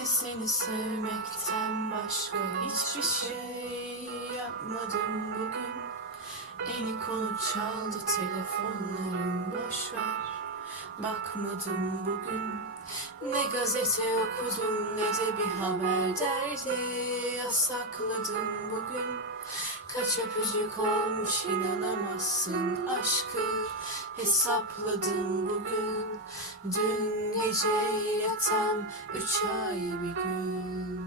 Yine seni sevmekten başka hiçbir şey yapmadım bugün. Eli kolu çaldı telefonlarım boş ver. Bakmadım bugün. Ne gazete okudum ne de bir haber derdi Yasakladım bugün Kaç öpücük olmuş inanamazsın aşkı. Hesapladım bugün. Dün geceyle tam üç ay bir gün.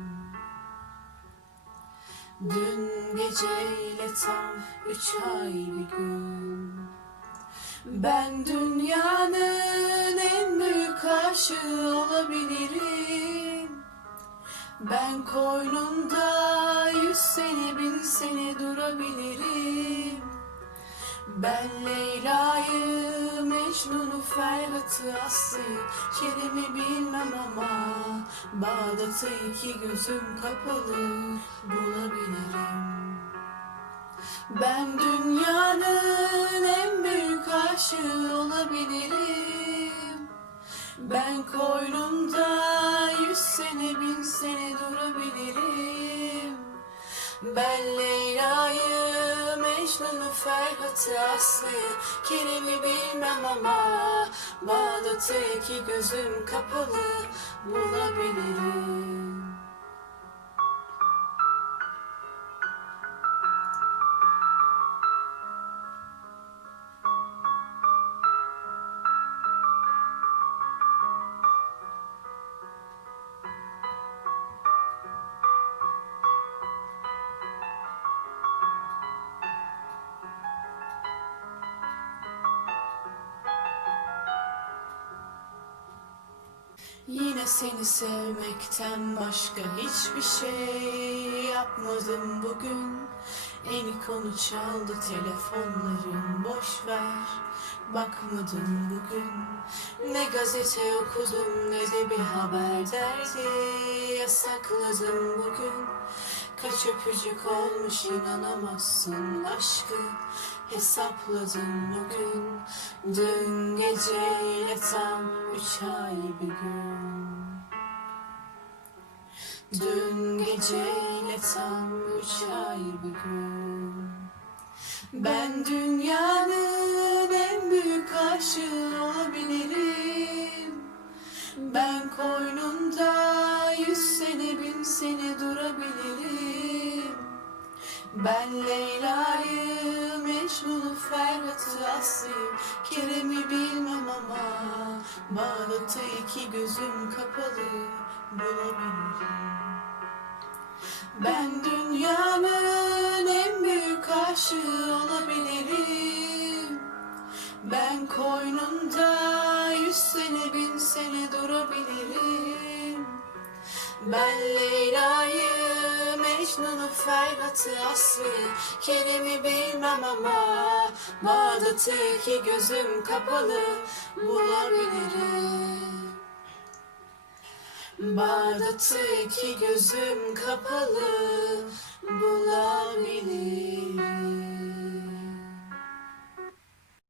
Dün geceyle tam üç ay bir gün. Ben dünyanın en büyük aşığı olabilirim Ben koynunda yüz sene bin sene durabilirim ben Leyla'yı, Mecnun'u, Ferhat'ı, Aslı'yı, Kerem'i bilmem ama Bağdat'ı iki gözüm kapalı bulabilirim. Ben dünyanın en büyük aşığı olabilirim. Ben koynumda sene bin sene durabilirim. Ben Leyla'yı, Mecnun'u, Ferhat'ı, Aslı'yı, Kerim'i bilmem ama Bağdat'ı iki gözüm kapalı bulabilirim. Yine seni sevmekten başka hiçbir şey yapmadım bugün. Eli konu çaldı telefonlarım boş ver. Bakmadım bugün. Ne gazete okudum ne de bir haber derdi. Yasakladım bugün Kaç öpücük olmuş inanamazsın aşkı. Hesapladım bugün Dün geceyle tam üç ay bir gün. Dün geceyle tam üç ay bir gün. Ben dünyanın en büyük aşığı olabilirim. Ben koynunda yüz sene bin sene durabilirim Ben Leyla'yı, Mecnun'u, Ferhat'ı, Aslı'yı, Kerem'i bilmem ama Bağdat'ı iki gözüm kapalı bulabilirim. Ben dünyanın en büyük aşığı olabilirim. Ben koynunda yüz sene bin sene durabilirim. Ben Leyla'yı, Mecnun'u, Ferhat'ı, Aslı'yı, Kerem'i bilmem ama Bağdat'ı iki gözüm kapalı bulabilirim. Bağdat'ı iki gözüm kapalı bulabilirim.